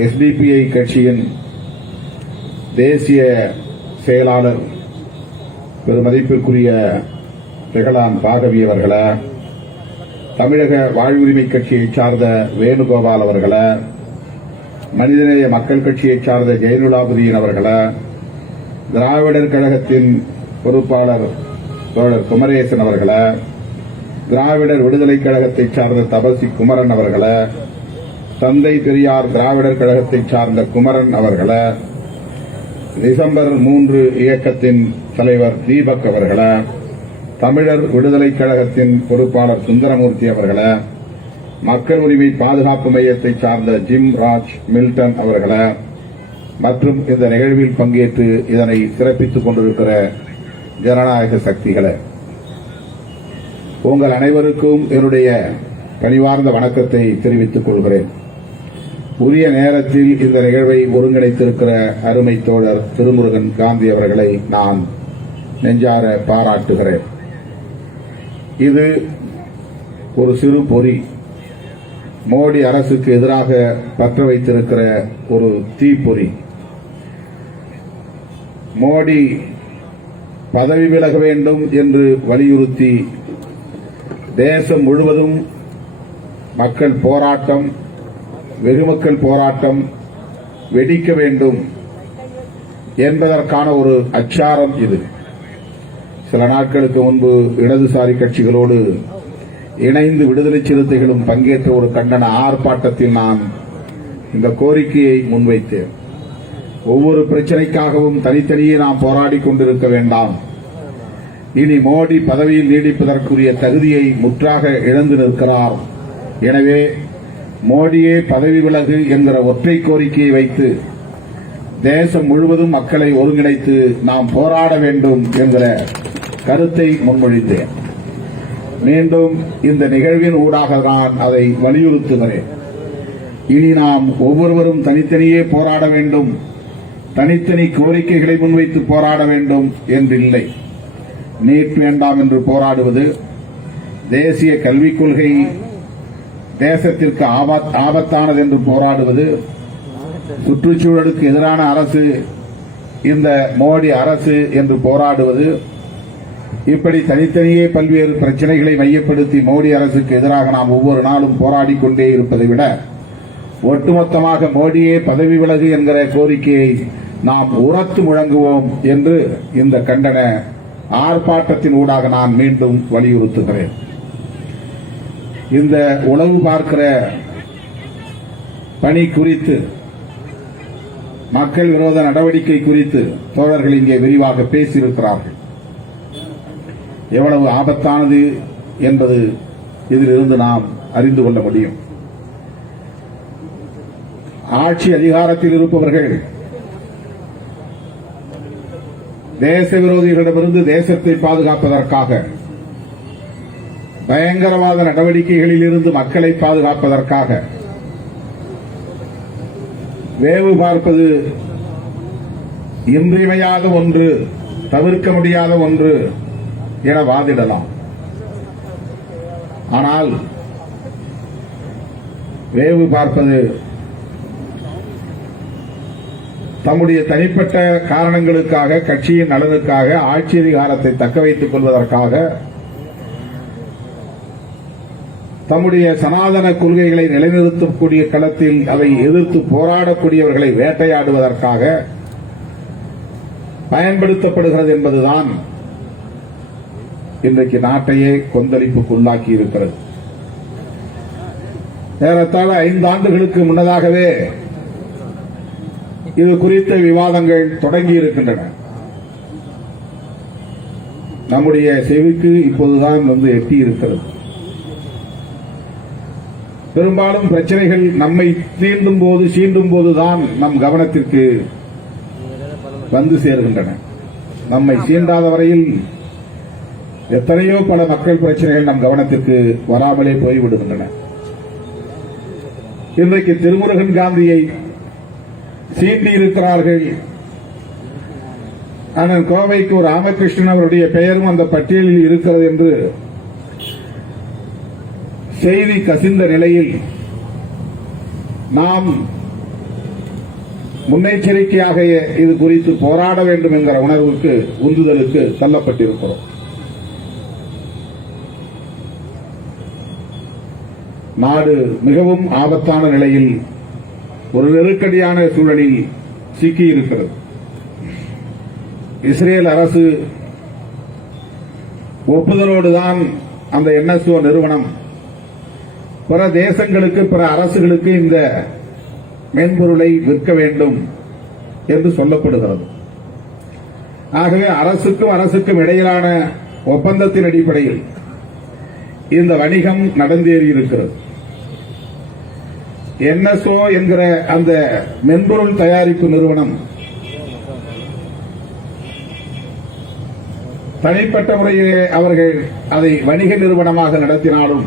SDPI கட்சியின் தேசிய செயலாளர் பெருமதிப்பிற்குரிய ரெகலான் பாகவி அவர்களே, தமிழக வாழ்வுரிமை கட்சியைச் சார்ந்த வேணுகோபால் அவர்களே, மனிதநேய மக்கள் கட்சியைச் சார்ந்த ஜெயலலிதாபதியின் அவர்களே, திராவிடர் கழகத்தின் பொறுப்பாளர் தோழர் குமரேசன் அவர்களே, திராவிடர் விடுதலைக் கழகத்தைச் சார்ந்த தபசி குமரன் அவர்களே, தந்தை பெரியார் திராவிடர் கழகத்தைச் சார்ந்த குமரன் அவர்களே, டிசம்பர் 3 இயக்கத்தின் தலைவர் தீபக் அவர்களே, தமிழர் விடுதலைக் கழகத்தின் பொறுப்பாளர் சுந்தரமூர்த்தி அவர்களே, மக்கள் உரிமை பாதுகாப்பு மையத்தைச் சார்ந்த ஜிம் ராஜ் மில்டன் அவர்களே மற்றும் இந்த நிகழ்வில் பங்கேற்று இதனை சிறப்பித்துக் கொண்டிருக்கிற ஜனநாயக சக்திகளே, உங்கள் அனைவருக்கும் என்னுடைய பணிவார்ந்த வணக்கத்தை தெரிவித்துக் கொள்கிறேன். உரிய நேரத்தில் இந்த நிகழ்வை ஒருங்கிணைத்திருக்கிற அருமை தோழர் திருமுருகன் காந்தி அவர்களை நான் நெஞ்சார பாராட்டுகிறேன். இது ஒரு சிறு பொறி, மோடி அரசுக்கு எதிராக பற்ற வைத்திருக்கிற ஒரு தீப்பொறி. மோடி பதவி விலக வேண்டும் என்று வலியுறுத்தி தேசம் முழுவதும் மக்கள் போராட்டம், வெகுமக்கள் போராட்டம் வெடிக்க வேண்டும் என்பதற்கான ஒரு அச்சாரம் இது. சில நாட்களுக்கு முன்பு இடதுசாரி கட்சிகளோடு இணைந்து விடுதலை சிறுத்தைகளும் பங்கேற்ற ஒரு கண்டன ஆர்ப்பாட்டத்தில் நான் இந்த கோரிக்கையை முன்வைத்தேன். ஒவ்வொரு பிரச்சினைக்காகவும் தனித்தனியே நாம் போராடிக் கொண்டிருக்க வேண்டாம். இனி மோடி பதவியில் நீடிப்பதற்குரிய தகுதியை முற்றாக இழந்து நிற்கிறார். எனவே மோடியே பதவி விலகு என்கிற ஒற்றை கோரிக்கையை வைத்து தேசம் முழுவதும் மக்களை ஒருங்கிணைத்து நாம் போராட வேண்டும் என்கிற கருத்தை முன்மொழிந்தேன். மீண்டும் இந்த நிகழ்வின் ஊடாக நான் அதை வலியுறுத்துகிறேன். இனி நாம் ஒவ்வொருவரும் தனித்தனியே போராட வேண்டும், தனித்தனி கோரிக்கைகளை முன்வைத்து போராட வேண்டும் என்றில்லை. நீட் வேண்டாம் என்று போராடுவது, தேசிய கல்விக் கொள்கை தேசத்திற்கு ஆபத்தானது என்று போராடுவது, சுற்றுச்சூழலுக்கு எதிரான அரசு இந்த மோடி அரசு என்று போராடுவது, இப்படி தனித்தனியே பல்வேறு பிரச்சனைகளை மையப்படுத்தி மோடி அரசுக்கு எதிராக நாம் ஒவ்வொரு நாளும் போராடிக் கொண்டே இருப்பதை விட ஒட்டுமொத்தமாக மோடியே பதவி விலகு என்கிற கோரிக்கையை நாம் உரத்து முழங்குவோம் என்று இந்த கண்டன ஆர்ப்பாட்டத்தின் ஊடாக நான் மீண்டும் வலியுறுத்துகிறேன். இந்த உளவு பார்க்கிற பணி குறித்து, மக்கள் விரோத நடவடிக்கை குறித்து தோழர்கள் இங்கே விரிவாக பேசியிருக்கிறார்கள். எவ்வளவு ஆபத்தானது என்பது இதிலிருந்து நாம் அறிந்து கொள்ள முடியும். ஆட்சி அதிகாரத்தில் இருப்பவர்கள் தேச விரோதிகளிடமிருந்து தேசத்தை பாதுகாப்பதற்காக, பயங்கரவாத நடவடிக்கைகளில் இருந்து மக்களை பாதுகாப்பதற்காக வேவு பார்ப்பது இன்றியமையாத ஒன்று, தவிர்க்க முடியாத ஒன்று என வாதிடலாம். ஆனால் வேவு பார்ப்பது தம்முடைய தனிப்பட்ட காரணங்களுக்காக, கட்சியின் நலனுக்காக, ஆட்சி அதிகாரத்தை தக்க வைத்துக் கொள்வதற்காக, தம்முடைய சனாதன கொள்கைகளை நிலைநிறுத்தக்கூடிய களத்தில் அதை எதிர்த்து போராடக்கூடியவர்களை வேட்டையாடுவதற்காக பயன்படுத்தப்படுகிறது என்பதுதான் இன்றைக்கு நாட்டையே கொந்தளிப்புக்குள்ளாக்கி இருக்கிறது. ஏறத்தாழ 5 ஆண்டுகளுக்கு முன்னதாகவே இது குறித்த விவாதங்கள் தொடங்கி இருக்கின்றன. நம்முடைய செவிக்கு இப்போதுதான் எட்டி இருக்கிறது. பெரும்பாலும் பிரச்சனைகள் நம்மை சீண்டும் போதுதான் நம் கவனத்திற்கு வந்து சேருகின்றன. நம்மை சீண்டாத வரையில் எத்தனையோ பல மக்கள் பிரச்சனைகள் நம் கவனத்திற்கு வராமலே போய்விடுகின்றன. இன்றைக்கு திருமுருகன் காந்தியை சீண்டியிருக்கிறார்கள். அண்ணன் கோவைக்கு ராமகிருஷ்ணன் அவருடைய பெயரும் அந்த பட்டியலில் இருக்கிறது என்று செய்தி கசிந்த நிலையில் நாம் முன்னெச்சரிக்கையாக இது குறித்து போராட வேண்டும் என்கிற உணர்வுக்கு உந்துதலுக்கு தள்ளப்பட்டிருக்கிறோம். நாடு மிகவும் ஆபத்தான நிலையில் ஒரு நெருக்கடியான சூழலில் சிக்கியிருக்கிறது. இஸ்ரேல் அரசு ஒப்புதலோடுதான் அந்த NSO நிறுவனம் பிற தேசங்களுக்கு, பிற அரசுகளுக்கு இந்த மென்பொருளை விற்க வேண்டும் என்று சொல்லப்படுகிறது. ஆகவே அரசுக்கும் இடையிலான ஒப்பந்தத்தின் அடிப்படையில் இந்த வணிகம் நடந்தேறியிருக்கிறது. NSO என்கிற அந்த மென்பொருள் தயாரிப்பு நிறுவனம் தனிப்பட்ட முறையிலே அவர்கள் அதை வணிக நிறுவனமாக நடத்தினாலும்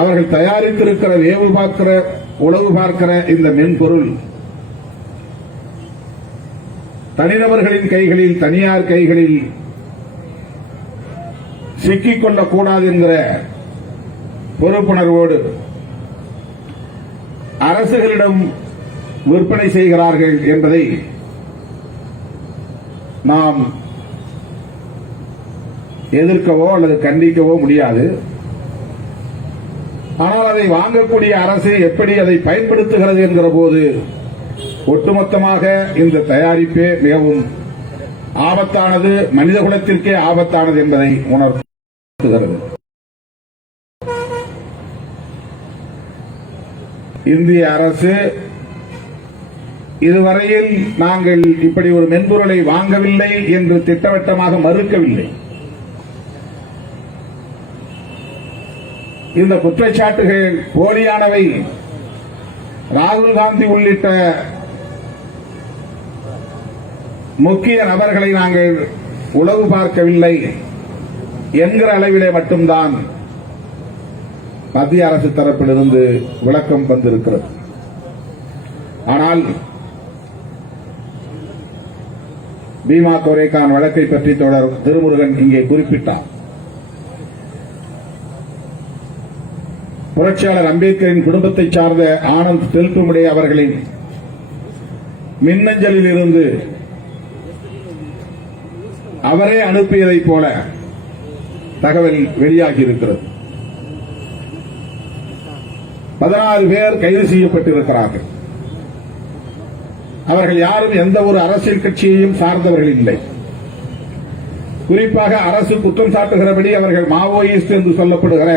அவர்கள் தயாரித்திருக்கிற வேவு பார்க்கிற, உளவு பார்க்கிற இந்த மென்பொருள் தனிநபர்களின் கைகளில், தனியார் கைகளில் சிக்கிக் கொள்ளக்கூடாது என்கிற பொறுப்புணர்வோடு அரசுகளிடம் விற்பனை செய்கிறார்கள் என்பதை நாம் எதிர்க்கவோ அல்லது கண்டிக்கவோ முடியாது. ஆனால் அதை வாங்கக்கூடிய அரசு எப்படி அதை பயன்படுத்துகிறது என்கிற போது ஒட்டுமொத்தமாக இந்த தயாரிப்பே மிகவும் ஆபத்தானது, மனிதகுலத்திற்கே ஆபத்தானது என்பதை உணர்த்துகிறது. இந்திய அரசு இதுவரையில் நாங்கள் இப்படி ஒரு மென்பொருளை வாங்கவில்லை என்று திட்டவட்டமாக மறுக்கவில்லை. இந்த குற்றச்சாட்டுகள் போலியானவை, ராகுல் காந்தி உள்ளிட்ட முக்கிய நபர்களை நாங்கள் உளவு பார்க்கவில்லை என்கிற அளவிலே மட்டும்தான் மத்திய அரசு தரப்பிலிருந்து விளக்கம் வந்திருக்கிறது. ஆனால் பீமா கோரேகான் வழக்கை பற்றி தொடர் திருமுருகன் இங்கே குறிப்பிட்டார். புரட்சியாளர் அம்பேத்கரின் குடும்பத்தை சார்ந்த ஆனந்த் தெல்துமுடே அவர்களின் மின்னஞ்சலில் இருந்து அவரே அனுப்பியதைப் போல தகவல் வெளியாகியிருக்கிறது. 16 பேர் கைது செய்யப்பட்டிருக்கிறார்கள். அவர்கள் யாரும் எந்த ஒரு அரசியல் கட்சியையும் சார்ந்தவர்கள் இல்லை. குறிப்பாக அரசு குற்றம் சாட்டுகிறபடி அவர்கள் மாவோயிஸ்ட் என்று சொல்லப்படுகிற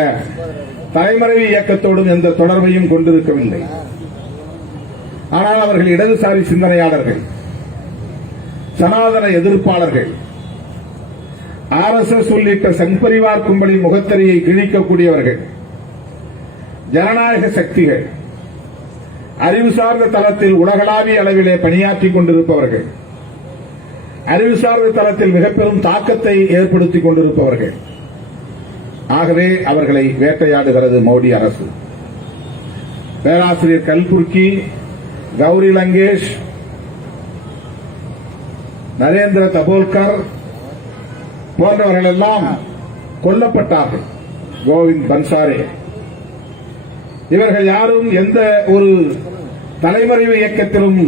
தலைமறைவு இயக்கத்தோடும் எந்த தொடர்பையும் கொண்டிருக்கவில்லை. ஆனால் அவர்கள் இடதுசாரி சிந்தனையாளர்கள், சனாதன எதிர்ப்பாளர்கள், RSS உள்ளிட்ட சங்பரிவார் கும்பலின் முகத்தறியை கிழிக்கக்கூடியவர்கள், ஜனநாயக சக்திகள், அறிவு சார்ந்த தளத்தில் உலகளாவிய அளவிலே பணியாற்றிக் கொண்டிருப்பவர்கள், அறிவு சார்ந்த தளத்தில் மிக பெரும் தாக்கத்தை ஏற்படுத்திக் கொண்டிருப்பவர்கள். ஆகவே அவர்களை வேட்டையாடுகிறது மோடி அரசு. பேராசிரியர் கல்புர்கி, கௌரி லங்கேஷ், நரேந்திர தபோல்கர் போன்றவர்கள் எல்லாம் கொல்லப்பட்டார்கள். கோவிந்த் பன்சாரே, இவர்கள் யாரும் எந்த ஒரு தலைமறைவு இயக்கத்திலும்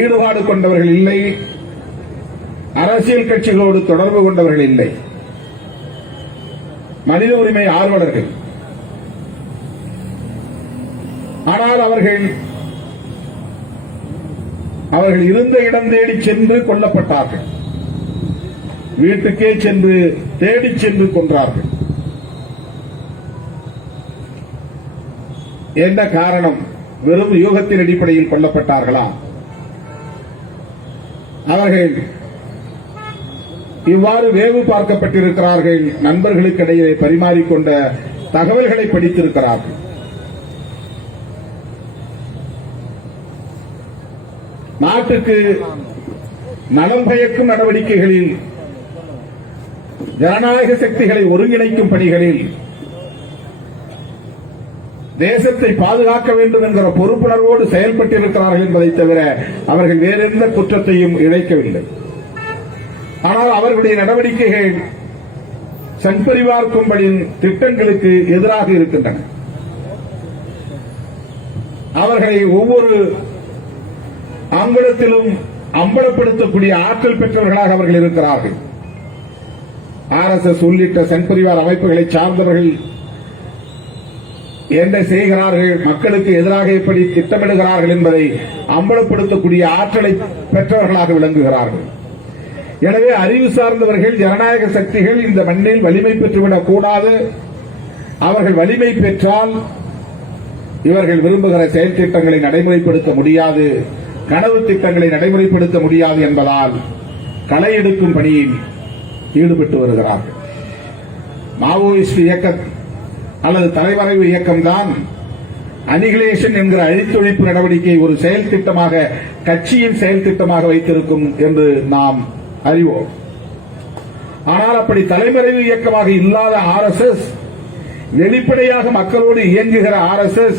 ஈடுபாடு கொண்டவர்கள் இல்லை, அரசியல் கட்சிகளோடு தொடர்பு கொண்டவர்கள் இல்லை, மனித உரிமை ஆர்வலர்கள். ஆனால் அவர்கள் இருந்த இடம் தேடி சென்று கொல்லப்பட்டார்கள். வீட்டுக்கே சென்று தேடிச் சென்று கொன்றார்கள். என்ன காரணம்? வெறும் யூகத்தின் அடிப்படையில் கொல்லப்பட்டார்களா? அவர்கள் இவ்வாறு வேவு பார்க்கப்பட்டிருக்கிறார்கள். நண்பர்களுக்கிடையே பரிமாறிக்கொண்ட தகவல்களை படித்திருக்கிறார்கள். நாட்டுக்கு நலம் பயக்கும் நடவடிக்கைகளில், ஜனநாயக சக்திகளை ஒருங்கிணைக்கும் பணிகளில், தேசத்தை பாதுகாக்க வேண்டும் என்கிற பொறுப்புணர்வோடு செயல்பட்டிருக்கிறார்கள் என்பதை தவிர அவர்கள் வேறெந்த குற்றத்தையும் இழைக்கவில்லை. ஆனால் அவர்களுடைய நடவடிக்கைகள் சங்பரிவார் கும்பலின் திட்டங்களுக்கு எதிராக இருக்கின்றன. அவர்களை ஒவ்வொரு அங்குலத்திலும் அம்பலப்படுத்தக்கூடிய ஆற்றல் பெற்றவர்களாக அவர்கள் இருக்கிறார்கள். RSS உள்ளிட்ட சங்பரிவார் அமைப்புகளை சார்ந்தவர்கள் என்ன செய்கிறார்கள், மக்களுக்கு எதிராக எப்படி திட்டமிடுகிறார்கள் என்பதை அம்பலப்படுத்தக்கூடிய ஆற்றலை பெற்றவர்களாக விளங்குகிறார்கள். எனவே அறிவு சார்ந்தவர்கள், ஜனநாயக சக்திகள் இந்த மண்ணில் வலிமை பெற்றுவிடக் கூடாது. அவர்கள் வலிமை பெற்றால் இவர்கள் விரும்புகிற செயல் திட்டங்களை நடைமுறைப்படுத்த முடியாது, கனவு திட்டங்களை நடைமுறைப்படுத்த முடியாது என்பதால் களை எடுக்கும் பணியில் ஈடுபட்டு வருகிறார்கள். மாவோயிஸ்ட் இயக்க அல்லது தலைமறைவு இயக்கம்தான் அனிகிலேஷன் என்கிற அழித்தொழிப்பு நடவடிக்கை ஒரு செயல் திட்டமாக, கட்சியின் செயல் திட்டமாக வைத்திருக்கும் என்று நாம் அறிவோம். ஆனால் அப்படி தலைமறைவு இயக்கமாக இல்லாத RSS, வெளிப்படையாக மக்களோடு இயங்குகிற RSS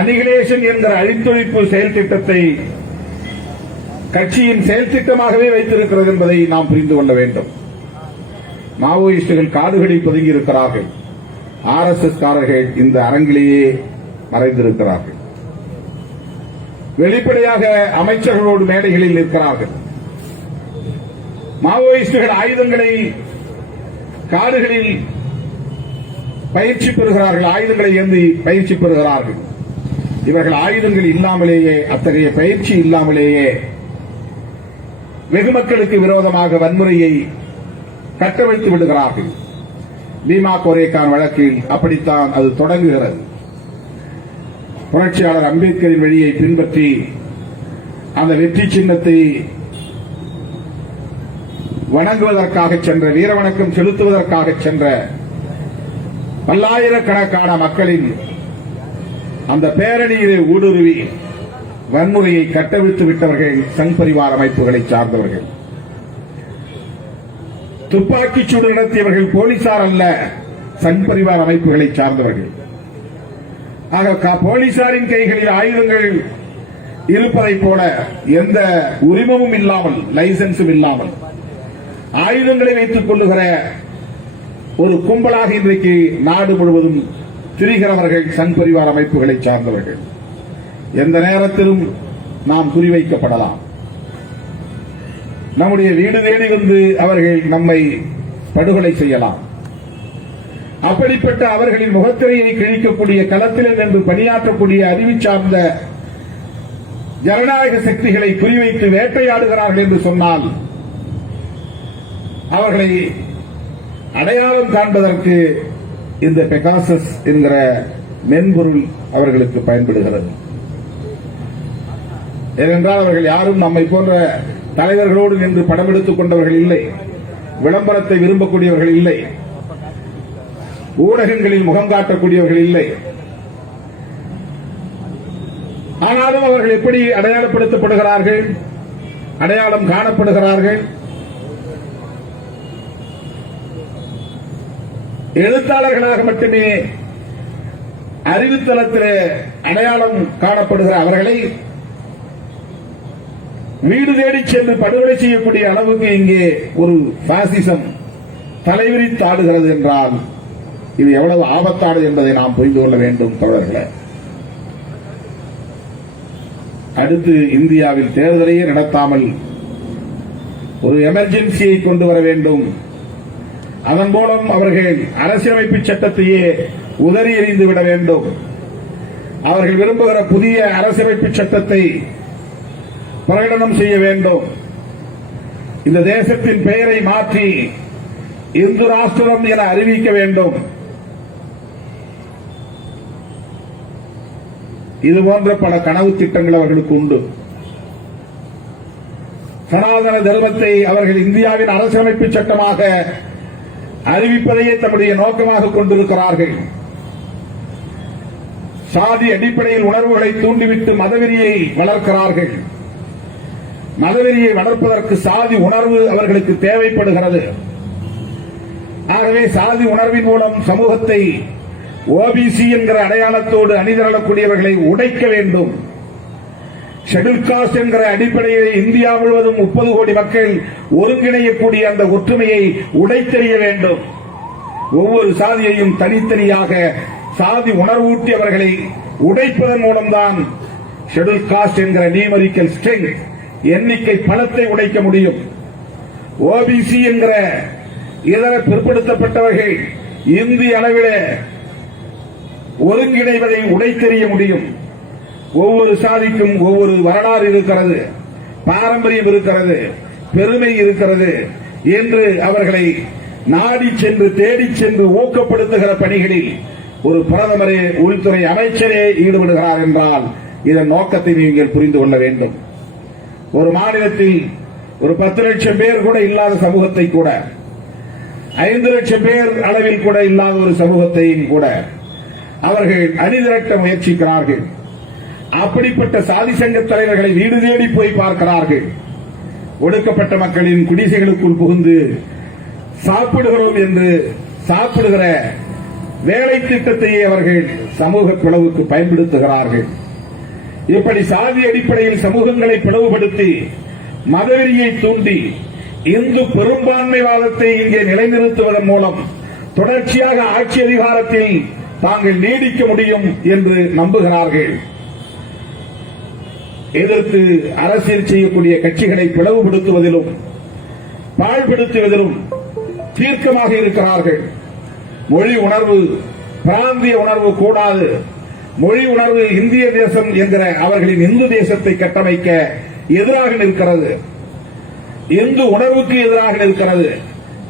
அனிகிலேஷன் என்கிற அழித்தொழிப்பு செயல் திட்டத்தை கட்சியின் செயல் திட்டமாகவே வைத்திருக்கிறது என்பதை நாம் புரிந்து கொள்ள வேண்டும். மாவோயிஸ்டுகள் காடுகளில் பதுங்கி இருக்கிறார்கள். RSS காரர்கள் இந்த அரங்கிலேயே மறைந்திருக்கிறார்கள். வெளிப்படையாக அமைச்சர்களோடு மேடைகளில் இருக்கிறார்கள். மாவோயிஸ்டுகள் ஆயுதங்களை காடுகளில் பயிற்சி பெறுகிறார்கள், ஆயுதங்களை ஏந்தி பயிற்சி பெறுகிறார்கள். இவர்கள் ஆயுதங்கள் இல்லாமலேயே, அத்தகைய பயிற்சி இல்லாமலேயே வெகு மக்களுக்கு விரோதமாக வன்முறையை கட்டமைத்து விடுகிறார்கள். பீமா கோரேகான் வழக்கில் அப்படித்தான் அது தொடங்குகிறது. புரட்சியாளர் அம்பேத்கரின் வழியை பின்பற்றி அந்த வெற்றி சின்னத்தை வணங்குவதற்காக சென்ற, வீரவணக்கம் செலுத்துவதற்காக சென்ற பல்லாயிரக்கணக்கான மக்களின் அந்த பேரணியிலே ஊடுருவி வன்முறையை கட்டவிழ்த்து விட்டவர்கள் சங் பரிவார் அமைப்புகளை சார்ந்தவர்கள். துப்பாக்கிச் சூடு நடத்தியவர்கள் போலீசார் அல்ல, சங் பரிவார் அமைப்புகளை சார்ந்தவர்கள். ஆக போலீசாரின் கைகளில் ஆயுதங்கள் இருப்பதைப் போல எந்த உரிமமும் இல்லாமல், லைசன்ஸும் இல்லாமல் ஆயுதங்களை வைத்துக் கொள்ளுகிற ஒரு கும்பலாக இன்றைக்கு நாடு முழுவதும் திரிகிறவர்கள் சங் பரிவார் அமைப்புகளை சார்ந்தவர்கள். எந்த நேரத்திலும் நாம் குறிவைக்கப்படலாம். நம்முடைய வீடு தேடி வந்து அவர்கள் நம்மை படுகொலை செய்யலாம். அப்படிப்பட்ட அவர்களின் முகத்திரையை கிழிக்கக்கூடிய, களத்திலே நின்று பணியாற்றக்கூடிய அறிவு சார்ந்த ஜனநாயக சக்திகளை குறிவைத்து வேட்டையாடுகிறார்கள் என்று சொன்னால் அவர்களை அடையாளம் காண்பதற்கு இந்த பெகாசஸ் என்கிற மென்பொருள் அவர்களுக்கு பயன்படுகிறது. ஏனென்றால் அவர்கள் யாரும் நம்மை போன்ற தலைவர்களோடு நின்று படம் எடுத்துக் கொண்டவர்கள் இல்லை, விளம்பரத்தை விரும்பக்கூடியவர்கள் இல்லை, ஊடகங்களில் முகம் காட்டக்கூடியவர்கள் இல்லை. ஆனாலும் அவர்கள் எப்படி அடையாளப்படுத்தப்படுகிறார்கள், அடையாளம் காணப்படுகிறார்கள்? எழுத்தாளர்களாக மட்டுமே அறிவுத்தளத்திலே அடையாளம் காணப்படுகிற அவர்களை வீடு தேடி சென்று படுகொலை செய்யக்கூடிய அளவுக்கு இங்கே ஒரு பாசிசம் தலைவிரித்தாடுகிறது என்றால் இது எவ்வளவு ஆபத்தானது என்பதை நாம் புரிந்து கொள்ள வேண்டும் தோழர்களே. அடுத்து இந்தியாவில் தேர்தலையே நடத்தாமல் ஒரு எமர்ஜென்சியை கொண்டு வர வேண்டும். அதன் மூலம் அவர்கள் அரசியலமைப்பு சட்டத்தையே உதறி எறிந்து விட வேண்டும். அவர்கள் விரும்புகிற புதிய அரசியலமைப்பு சட்டத்தை பிரகடனம் செய்ய வேண்டும். இந்த தேசத்தின் பெயரை மாற்றி இந்து ராஷ்டிரம் என அறிவிக்க வேண்டும். இதுபோன்ற பல கனவு திட்டங்கள் அவர்களுக்கு உண்டு. சனாதன தர்மத்தை அவர்கள் இந்தியாவின் அரசியலமைப்பு சட்டமாக அறிவிப்பதையே தம்முடைய நோக்கமாக கொண்டிருக்கிறார்கள். சாதி அடிப்படையில் உணர்வுகளை தூண்டிவிட்டு மதவெறியை வளர்க்கிறார்கள். மதவெறியை வளர்ப்பதற்கு சாதி உணர்வு அவர்களுக்கு தேவைப்படுகிறது. ஆகவே சாதி உணர்வின் மூலம் சமூகத்தை ஓபிசி என்கிற அடையாளத்தோடு அணிதிரளக்கூடியவர்களை உடைக்க வேண்டும். ஷெட்யூல் காஸ்ட் என்கிற அடிப்படையில் இந்தியா முழுவதும் 30 கோடி மக்கள் ஒருங்கிணையக்கூடிய அந்த ஒற்றுமையை உடைத்தெறிய வேண்டும். ஒவ்வொரு சாதியையும் தனித்தனியாக சாதி உணர்வூட்டி அவர்களை உடைப்பதன் மூலம்தான் ஷெட்யூல் காஸ்ட் என்கிற நியூமரிக்கல் ஸ்ட்ரெங்த் எண்ணிக்கை பலத்தை உடைக்க முடியும். ஓபிசி என்கிற இதர பிற்படுத்தப்பட்டவர்கள் இந்திய அளவிலே ஒருங்கிணைவதை உடைத்தெறிய முடியும். ஒவ்வொரு சாதிக்கும் ஒவ்வொரு வரலாறு இருக்கிறது, பாரம்பரியம் இருக்கிறது, பெருமை இருக்கிறது என்று அவர்களை நாடி சென்று தேடி சென்று ஊக்கப்படுத்துகிற பணிகளில் ஒரு பிரதமரே உள்துறை அமைச்சரே ஈடுபடுகிறார் என்றால் இதன் நோக்கத்தை நீங்கள் புரிந்து கொள்ள வேண்டும். ஒரு மாநிலத்தில் ஒரு 10 லட்சம் பேர் கூட இல்லாத சமூகத்தை கூட 5 லட்சம் பேர் அளவில் கூட இல்லாத ஒரு சமூகத்தையும் கூட அவர்கள் அணிதிரட்ட முயற்சிக்கிறார்கள். அப்படிப்பட்ட சாதி சங்க தலைவர்களை வீடு தேடி போய் பார்க்கிறார்கள். ஒடுக்கப்பட்ட மக்களின் குடிசைகளுக்குள் புகுந்து சாப்பிடுகிறோம் என்று சாப்பிடுகிற வேலை திட்டத்தையே அவர்கள் சமூக பிளவுக்கு பயன்படுத்துகிறார்கள். இப்படி சாதி அடிப்படையில் சமூகங்களை பிளவுபடுத்தி மதவெறியை தூண்டி இந்து பெரும்பான்மைவாதத்தை இங்கே நிலைநிறுத்துவதன் மூலம் தொடர்ச்சியாக ஆட்சி அதிகாரத்தில் தாங்கள் நீடிக்க முடியும் என்று நம்புகிறார்கள். எதிர்த்து அரசியல் செய்யக்கூடிய கட்சிகளை பிளவுபடுத்துவதிலும் பாழ்படுத்துவதிலும் தீர்க்கமாக இருக்கிறார்கள். மொழி உணர்வு, பிராந்திய உணர்வு கூடாது. மொழி உணர்வு இந்திய தேசம் என்கிற அவர்களின் இந்து தேசத்தை கட்டமைக்க எதிராக நிற்கிறது. இந்து உணர்வுக்கு எதிராக நிற்கிறது.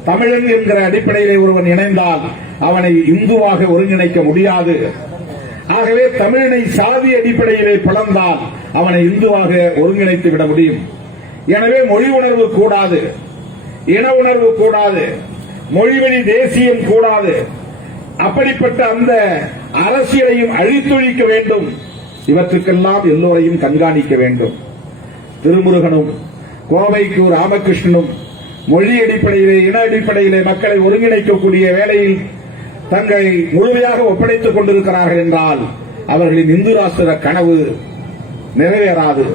தமிழன் என்கிற அடிப்படையிலே ஒருவன் இணைந்தால் அவனை இந்துவாக ஒருங்கிணைக்க முடியாது. ஆகவே தமிழனை சாதி அடிப்படையிலே பிளந்தால் அவனை இந்துவாக ஒருங்கிணைத்து விட முடியும். எனவே மொழி உணர்வு கூடாது, இன உணர்வு கூடாது, மொழிவழி தேசியம் கூடாது. அப்படிப்பட்ட அந்த அரசியலையும் அழித்தொழிக்க வேண்டும். இவற்றுக்கெல்லாம் எல்லோரையும் கண்காணிக்க வேண்டும். திருமுருகனும் கோவைக்கு ராமகிருஷ்ணனும் மொழி அடிப்படையிலே இன அடிப்படையிலே மக்களை ஒருங்கிணைக்கக்கூடிய வேளையில் தங்களை முழுமையாக ஒப்படைத்துக் கொண்டிருக்கிறார்கள் என்றால் அவர்களின் இந்து ராஷ்டிர கனவு நிறைவேறாது.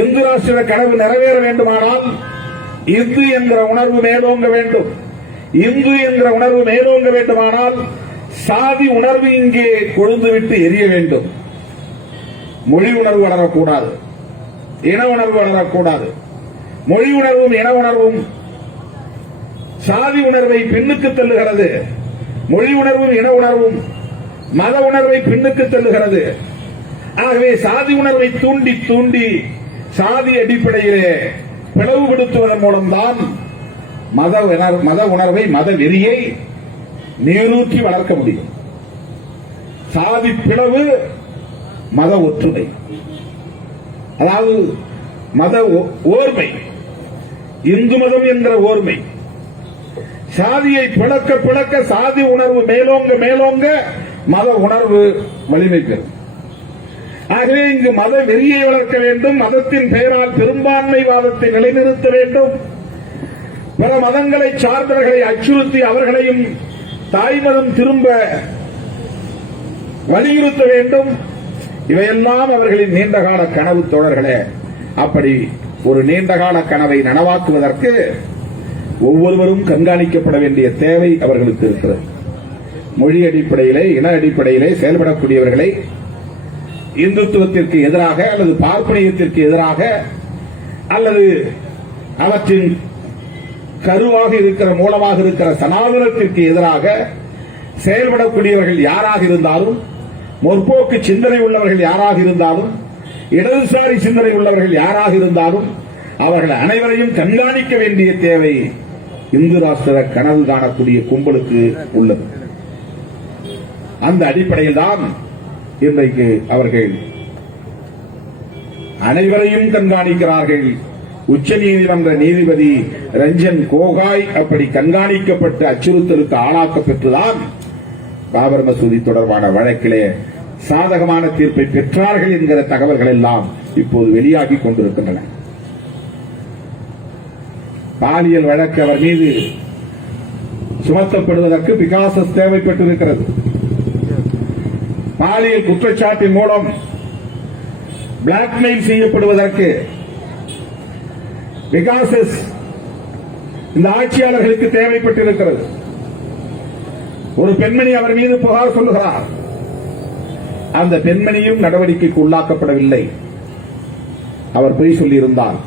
இந்து ராஷ்டிர கனவு நிறைவேற வேண்டுமானால் இந்து என்கிற உணர்வு மேலோங்க வேண்டும். இந்து என்கிற உணர்வு மேலோங்க வேண்டுமானால் சாதி உணர்வு இங்கே கொழுந்துவிட்டு எரிய வேண்டும். மொழி உணர்வு வளரக்கூடாது, இன உணர்வு வளரக்கூடாது. மொழி உணர்வும் இன உணர்வும் சாதி உணர்வை பின்னுக்கு தள்ளுகிறது. மொழி உணர்வும் இன உணர்வும் மத உணர்வை பின்னுக்கு தள்ளுகிறது. ஆகவே சாதி உணர்வை தூண்டி தூண்டி சாதி அடிப்படையிலே பிளவுபடுத்துவதன் மூலம்தான் மத உணர்வை, மத வெறியை நீரூற்றி வளர்க்க முடியும். சாதி பிளவு மத ஒற்றுமை, அதாவது மத ஓர்மை, இந்து மதம் என்ற ஓர்மை. சாதியை பிளக்க பிளக்க சாதி உணர்வு மேலோங்க மேலோங்க மத உணர்வு வலிமை பெறும். ஆகவே இங்கு மத வெறியை வளர்க்க வேண்டும். மதத்தின் பெயரால் பெரும்பான்மைவாதத்தை நிலைநிறுத்த வேண்டும். பல மதங்களை சார்ந்தவர்களை அச்சுறுத்தி அவர்களையும் தாய்மதம் திரும்ப வலியுறுத்த வேண்டும். இவையெல்லாம் அவர்களின் நீண்டகால கனவு தோழர்களே. அப்படி ஒரு நீண்டகால கனவை நனவாக்குவதற்கு ஒவ்வொருவரும் கண்காணிக்கப்பட வேண்டிய தேவை அவர்களுக்கு இருக்கிறது. மொழி அடிப்படையிலே, இன அடிப்படையிலே செயல்படக்கூடியவர்களை இந்துத்துவத்திற்கு எதிராக அல்லது பார்ப்பனியத்திற்கு எதிராக அல்லது அவற்றின் கருவாக இருக்கிற மூலமாக இருக்கிற சனாதனத்திற்கு எதிராக செயல்படக்கூடியவர்கள் யாராக இருந்தாலும், முற்போக்கு சிந்தனை உள்ளவர்கள் யாராக இருந்தாலும், இடதுசாரி சிந்தனை உள்ளவர்கள் யாராக இருந்தாலும் அவர்கள் அனைவரையும் கண்காணிக்க வேண்டிய தேவை இந்து ராஷ்டிர கனவு காணக்கூடிய கும்பலுக்கு உள்ளது. அந்த அடிப்படையில் தான் இன்றைக்கு அவர்கள் அனைவரையும் கண்காணிக்கிறார்கள். உச்சநீதிமன்ற நீதிபதி ரஞ்சன் கோகாய் அப்படி கண்காணிக்கப்பட்டு அச்சுறுத்தலுக்கு ஆளாக்கப் பெற்றுதான் பாபர் மசூதி தொடர்பான வழக்கிலே சாதகமான தீர்ப்பை பெற்றார்கள் என்கிற தகவல்கள் எல்லாம் இப்போது வெளியாகிக் கொண்டிருக்கின்றன. பாலியல் வழக்கு அவர் மீது சுமத்தப்படுவதற்கு பிகாசஸ் தேவைப்பட்டிருக்கிறது. பாலியல் குற்றச்சாட்டின் மூலம் பிளாக்மெயில் செய்யப்படுவதற்கு பிகாசஸ் இந்த ஆட்சியாளர்களுக்கு தேவைப்பட்டிருக்கிறது. ஒரு பெண்மணி அவர் மீது புகார் சொல்லுகிறார். அந்த பெண்மணியும் நடவடிக்கைக்கு உள்ளாக்கப்படவில்லை. அவர் பொய் சொல்லியிருந்தார்.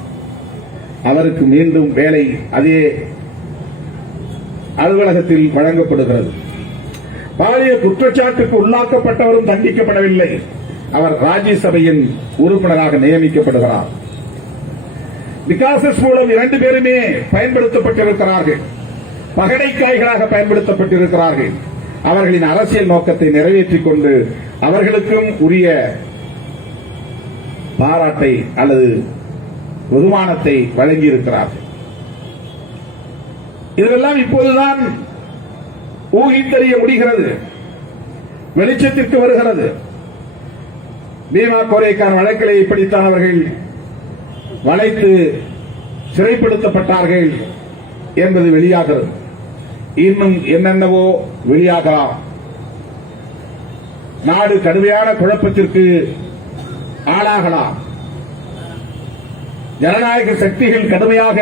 அவருக்கு மீண்டும் வேலை அதே அலுவலகத்தில் வழங்கப்படுகிறது. பாலியல் குற்றச்சாட்டுக்கு உள்ளாக்கப்பட்டவரும் தண்டிக்கப்படவில்லை. அவர் ராஜ்யசபையின் உறுப்பினராக நியமிக்கப்படுகிறார். விகாசஸ் மூலம் 2 பேருமே பயன்படுத்தப்பட்டிருக்கிறார்கள். பகடைக்காய்களாக பயன்படுத்தப்பட்டிருக்கிறார்கள். அவர்களின் அரசியல் நோக்கத்தை நிறைவேற்றிக் கொண்டு அவர்களுக்கும் உரிய பாராட்டை அல்லது வெகுமானத்தை வழங்கியிருக்கிறார்கள். இதெல்லாம் இப்போதுதான் ஊகித்தறிய முடிகிறது, வெளிச்சத்திற்கு வருகிறது. பீமா கோரேக்கான வழக்கிலே இப்படித்தான் அவர்கள் வளைத்து சிறைப்படுத்தப்பட்டார்கள் என்பது வெளியாகிறது. இன்னும் என்னென்னவோ வெளியாகலாம். நாடு கடுமையான குழப்பத்திற்கு ஆளாகலாம். ஜனநாயக சக்திகள் கடுமையாக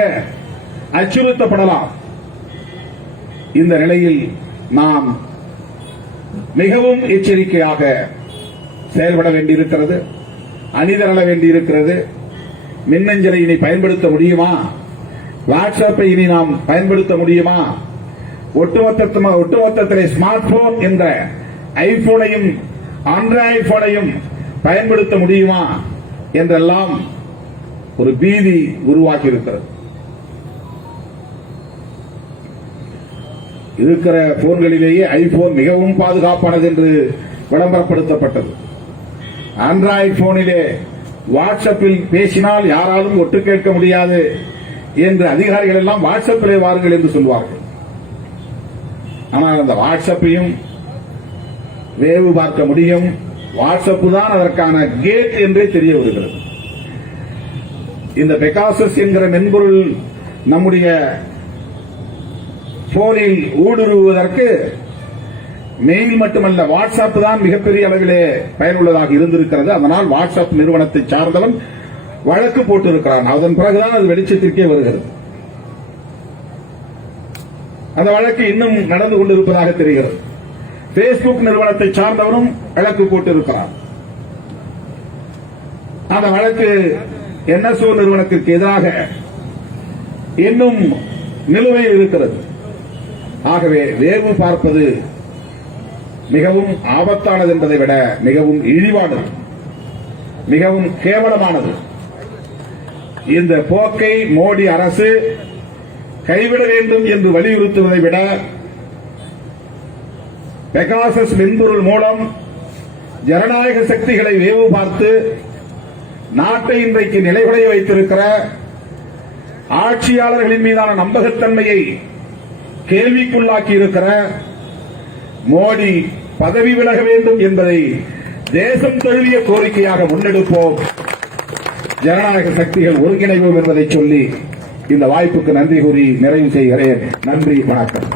அச்சுறுத்தப்படலாம். இந்த நிலையில் நாம் மிகவும் எச்சரிக்கையாக செயல்பட வேண்டியிருக்கிறது, அணிதிரள வேண்டியிருக்கிறது. மின்னஞ்சலை இனி பயன்படுத்த முடியுமா? வாட்ஸ்அப்பை இனி நாம் பயன்படுத்த முடியுமா? ஒட்டுமொத்தத்திலே ஸ்மார்ட் போன் என்ற ஐபோனையும் ஆண்ட்ராய்டு போனையும் பயன்படுத்த முடியுமா என்றெல்லாம் ஒரு பீதி உருவாக்கி இருக்கிறது. இருக்கிற போன்களிலேயே ஐபோன் மிகவும் பாதுகாப்பானது என்று விளம்பரப்படுத்தப்பட்டது. ஆண்ட்ராய்டு போனிலே வாட்ஸ்அப்பில் பேசினால் யாராலும் ஒட்டு கேட்க முடியாது என்று அதிகாரிகள் எல்லாம் வாட்ஸ்அப்பிலே வாருங்கள் என்று சொல்வார்கள். ஆனால் அந்த வாட்ஸ்அப்பையும் வேவு பார்க்க முடியும். வாட்ஸ்அப் தான் அதற்கான கேட் என்றே தெரிய வருகிறது. இந்த பெகாசஸ் என்கிற மென்பொருள் நம்முடைய போனில் ஊடுருவுவதற்கு மெயில் மட்டுமல்ல, வாட்ஸ்அப் தான் மிகப்பெரிய அளவிலே பயனுள்ளதாக இருந்திருக்கிறது. அதனால் வாட்ஸ்அப் நிறுவனத்தை சார்ந்தவன் வழக்கு போட்டிருக்கிறான். அதன் பிறகுதான் அது வெளிச்சத்திற்கே வருகிறது. அந்த வழக்கு இன்னும் நடந்து கொண்டிருப்பதாக தெரிகிறது. பேஸ்புக் நிறுவனத்தை சார்ந்தவரும் வழக்கு போட்டிருக்கிறார். அந்த வழக்கு NSO நிறுவனத்திற்கு எதிராக இன்னும் நிலுவையில் இருக்கிறது. ஆகவே வேவு பார்ப்பது மிகவும் ஆபத்தானது என்பதை விட மிகவும் இழிவானது, மிகவும் கேவலமானது. இந்த போக்கை மோடி அரசு கைவிட வேண்டும் என்று வலியுறுத்துவதை விட பெகாசஸ் மென்பொருள் மூலம் ஜனநாயக சக்திகளை வேவு பார்த்து நாட்டை இன்றைக்கு நிலைகுலைய வைத்திருக்கிற ஆட்சியாளர்களின் மீதான நம்பகத்தன்மையை கேள்விக்குள்ளாக்கி இருக்கிற மோடி பதவி விலக வேண்டும் என்பதை தேசம் தழுவிய கோரிக்கையாக முன்னெடுப்போம். ஜனநாயக சக்திகள் ஒருங்கிணைவோம் என்பதை சொல்லி இந்த வாய்ப்புக்கு நன்றி கூறி நிறைவு செய்கிறேன். நன்றி, வணக்கம்.